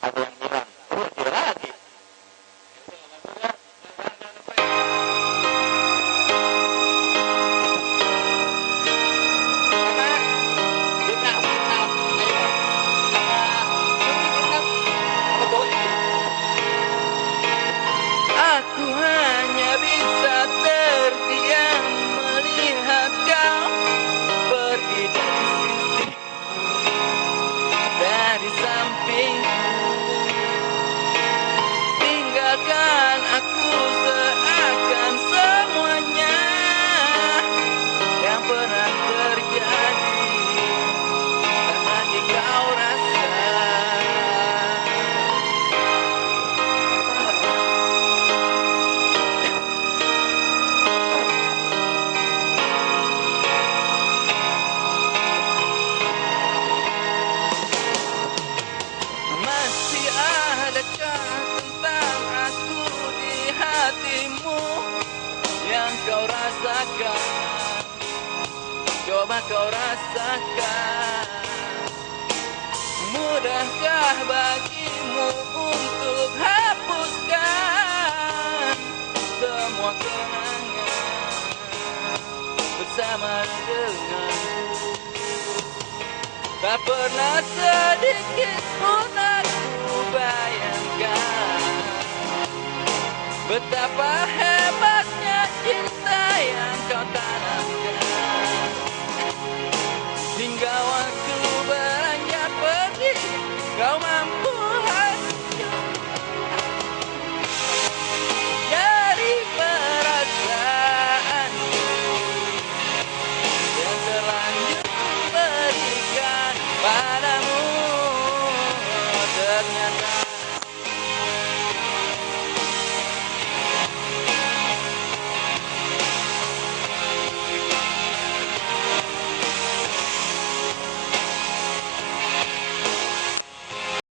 Ada yang bilang, dia lagi. Aku hanya bisa terdiam melihat kau pergi dari sampingku, tinggalkan aku seakan semuanya yang pernah terjadi tak lagi kau rasa. Masih adakah tentang aku di hatimu yang kau rasakan? Coba kau rasakan. Mudahkah bagimu untuk hapuskan semua kenangan bersama denganku? Tak pernah sedikit pun aku bayangkan betapa hebatnya cinta yang kau tanamkan. Hingga waktu beranjak pergi, kau mampu